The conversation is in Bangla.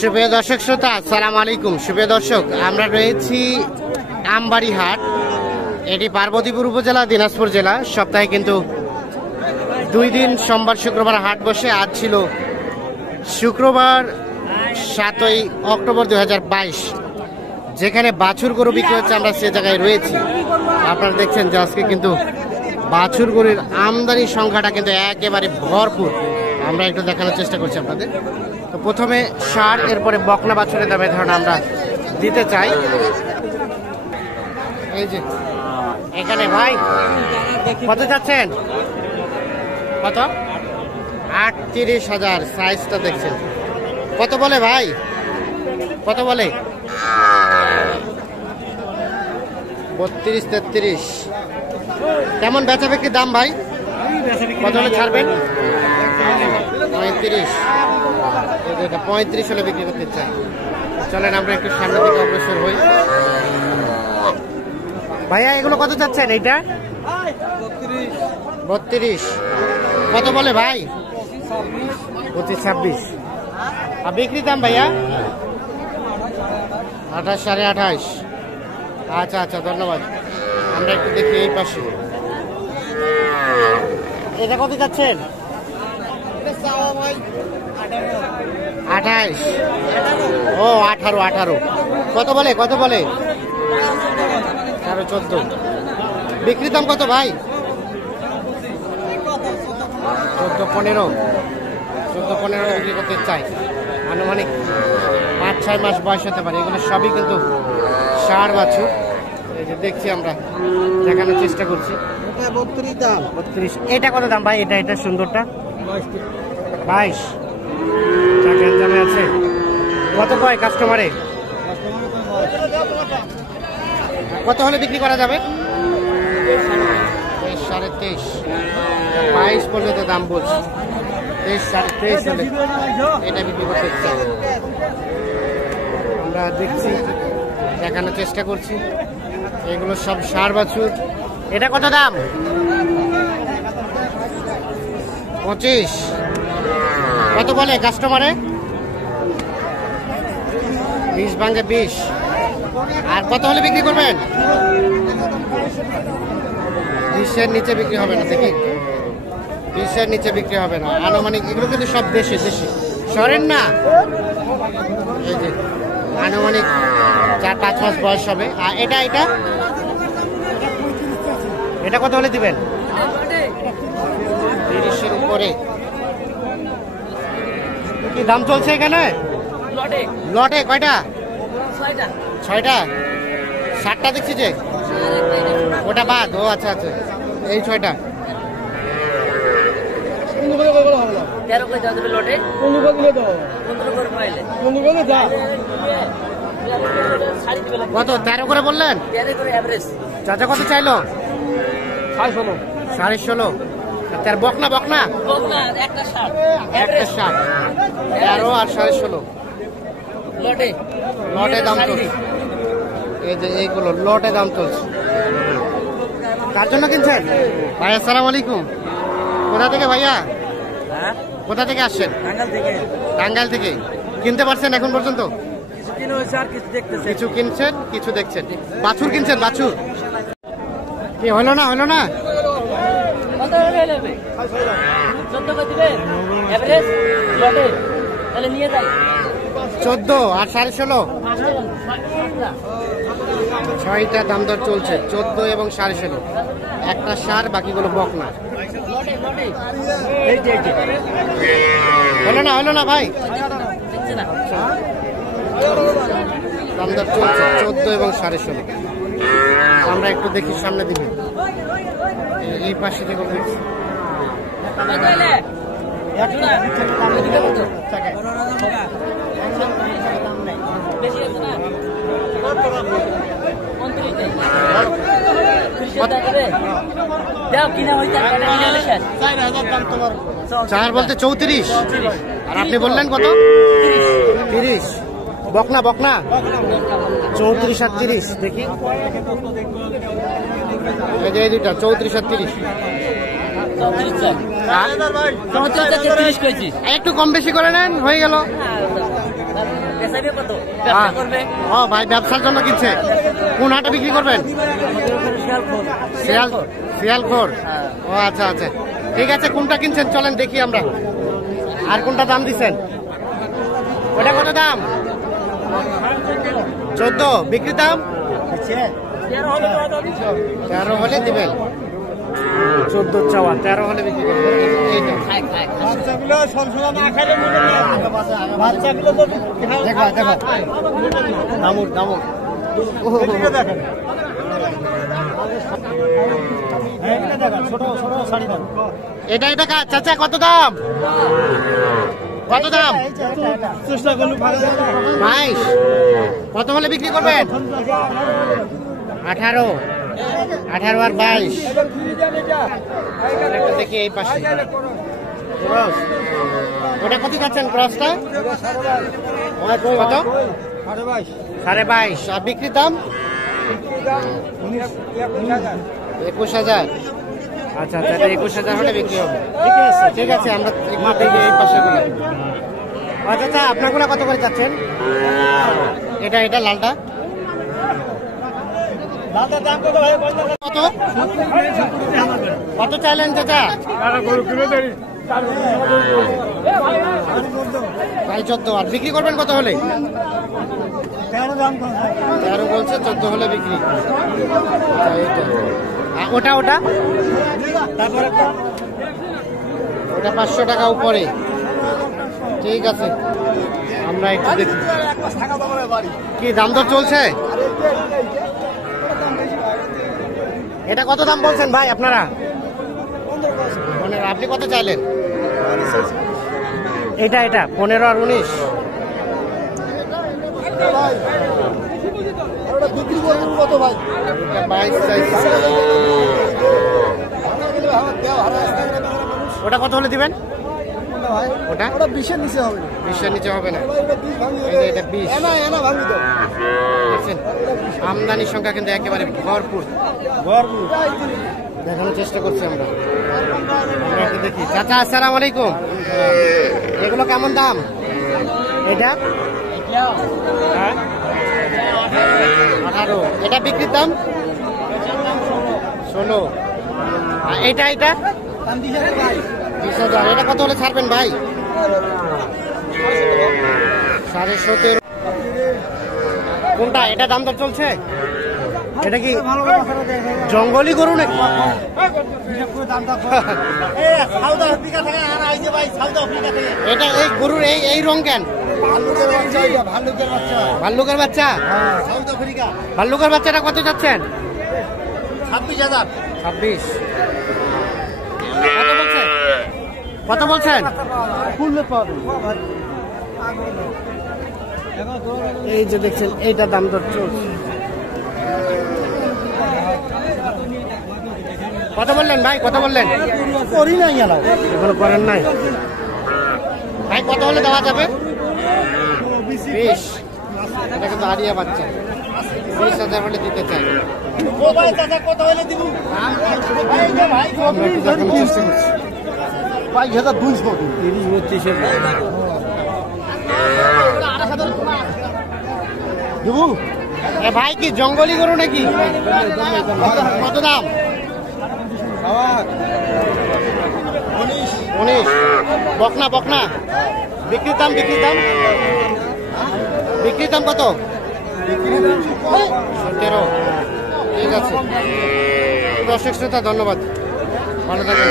সুপ্রিয় দর্শক শ্রোতা, আসসালামু আলাইকুম। সুপ্রিয় দর্শক, আমরা রয়েছি আমবাড়ি হাট। এটি পার্বতীপুর উপজেলা, দিনাজপুর জেলা। সপ্তাহে কিন্তু 2 দিন, সোমবার শুক্রবার হাট বসে। আজ ছিল শুক্রবার 7ই অক্টোবর 2022। যেখানে বাছুর গরু বিক্রি হচ্ছে, আমরা সে জায়গায় রয়েছি। আপনারা দেখছেন যে আজকে কিন্তু বাছুর গরুর আমদানির সংখ্যাটা কিন্তু একেবারে ভরপুর। আমরা একটু দেখানোর চেষ্টা করছি আপনাদের। তো প্রথমে ষাঁড়, এরপরে বকনা বাছুরের দামে ধারণা আমরা দিতে চাই। এই যে এখানে ভাই কত যাচ্ছেন? কত? 38,000। সাইজটা দেখছেন কত বলে ভাই? কত বলে? 32-33। কেমন বেচা বিক্রির দাম ভাই? কত হলে ছাড়বেন? 35। 35 হলে বিক্রি করতে চাই। চলেন আমরা একটু সামনের দিকে অগ্রসর হই। ভাইয়া এগুলো কত চাচ্ছেন? এইটা 32। কত বলে ভাই? 25-26। আর বিক্রি দাম ভাইয়া? 28, 28.5। আচ্ছা আচ্ছা, ধন্যবাদ। আমরা একটু দেখি এই পাশে। এটা কত যাচ্ছেন? 28। ও 18। কত বলে? কত বলে? 13-14। বিক্রি দাম কত ভাই? 14-15। 14-15 বিক্রি করতে চাই। আনুমানিক 5-6 মাস বয়স হতে পারে। এগুলো সবই কিন্তু ষাঁড় বাছুর। এই যে দেখছি, আমরা দেখানোর চেষ্টা করছি। 32। এটা কত দাম ভাই? এটা সুন্দরটা 22। চাকের দামে আছে। কত কয় কাস্টমারে? কত হলে বিক্রি করা যাবে? 23.5। 22 পর্যন্ত দাম বলছি। 23.5 হলে এটা বিক্রি করতে চাই। আমরা দেখছি, দেখানোর চেষ্টা করছি। এগুলো সব ষাঁড় বাছুর। এটা কত দাম? 25। কত বলে কাস্টমারে? 20 ভাঙে 20। আর কত হলে বিক্রি করবেন? 20-এর নিচে বিক্রি হবে না। দেখি, 20-এর নিচে বিক্রি হবে না। আনুমানিক এগুলো কিন্তু সব দেশি সরেন না। এই যে আনুমানিক 4-5 মাস বয়স হবে। আর এটা কত হলে দিবেন? 30-এর উপরে। কি দাম চলছে এখানে? লটে কয়টা? 6টা। 7টা দেখছি যে, ওটা বাদ। ও আচ্ছা আচ্ছা, এই 6টা। কত? 13 করে বললেন? চাচা কত চাইলো? 16.5। তার বকনা একটা 60। 13 আর 16.5 লটে দাম চলছে। এই যে এইগুলো লটে দাম চলছে। কার জন্য কিনছেন ভাই? আসসালামু আলাইকুম। কোথা থেকে ভাইয়া? কোথা থেকে আসছেন? টাঙ্গাইল থেকে। কিনতে পারছেন এখন পর্যন্ত? কিছু কিনছেন, কিছু দেখছেন। বাছুর কিনছেন? বাছুর কি হলো না? 14 আর 16.5। 6টা দাম দর চলছে, 14 এবং 16.5। একটা ষাঁড়, বাকিগুলো বকনা। হলো না ভাই? দাম দর চলছে 14 এবং 16.5। আমরা একটু দেখি সামনে দিকে, এই পাশে থেকে দেখছি। চার বলতে 34, আর আপনি বললেন কত? 30। বকনা 34 আর 30। দেখি এই যে এই দুটা 34 আর 30। একটু কম বেশি করে নেন, হয়ে গেল। ও ভাই ব্যবসার জন্য কিনছে। কোন হাটে বিক্রি করবেন? শিয়ালখোর। ও আচ্ছা আচ্ছা, ঠিক আছে। কোনটা কিনছেন চলেন দেখি আমরা। আর কোনটা দাম দিচ্ছেন? ওটা কত দাম? 14। বিক্রি দাম 13 হলে দিবেন। 14 চাওয়া, 13 হলে বিক্রি করবেন। এটা এটা চাচা কত দাম? কত দাম? 22। কত হলে বিক্রি করবেন? 18 আর 22। দেখি এই পাশে ওটা কত যাচ্ছেন ক্রসটা? কত? 22.5। আর বিক্রির দাম 21,000। আচ্ছা আচ্ছা, 21,000 হলে বিক্রি হবে। ঠিক আছে, আমরা এই পাশে গুলো। আচ্ছা, আপনাগুলো কত করে যাচ্ছেন? এটা এটা লালটা কত কত চাইলেন চাচা? 14। আর বিক্রি করবেন কত হলে? 13 বলছে, 14 হলে বিক্রি। ওটা ওটা ওটা 500 টাকা উপরে। ঠিক আছে, আমরা একটু দেখি কি দাম দর চলছে। এটা কত দাম বলছেন ভাই আপনারা? আপনি কত চাইলেন? এটা এটা 15 আর 19। কত ভাই? 22 চাইছে। ওটা কত হলে দিবেন? ওটা 20-এর নিচে হবে। 20-এর নিচে হবে না। এটা 20। আমদানির সংখ্যা কিন্তু একেবারে ভরপুর। দেখানোর চেষ্টা করছি আমরা। একটু দেখি। চাচা আসসালামু আলাইকুম। এগুলো কেমন দাম? এটা 18। এটা বিক্রির দাম 16। এটা এটা 20,000। এটা কত হলে ছাড়বেন ভাই? 17.5। কোনটা? এটা দাম দর চলছে? এটা কি জঙ্গলি গরু নাকি? এটা এই গরুর এই রং কেন? ভাল্লুকের বাচ্চা। ভাল্লুকের বাচ্চাটা কত যাচ্ছেন? 26,000। 26। কত বলছেন? এই যে দেখছেন, এইটা দাম দর চলছে। কত বললেন ভাই? কত বললেন? করি নাই, এখনো করেন নাই ভাই। কত হলে দেওয়া যাবে? 20। এটা কিন্তু আরিয়া বাচ্চা। 20,000 হলে দিতে চাই। কত হলে দিব? 22,000। 30-32 দেবো। ভাই কি জঙ্গলি গরু নাকি? কত দাম? 19। বকনা বকনা। বিক্রির দাম বিক্রির দাম কত? 17। ঠিক আছে, দর্শক শ্রোতা ধন্যবাদ, ভালো থাকবেন।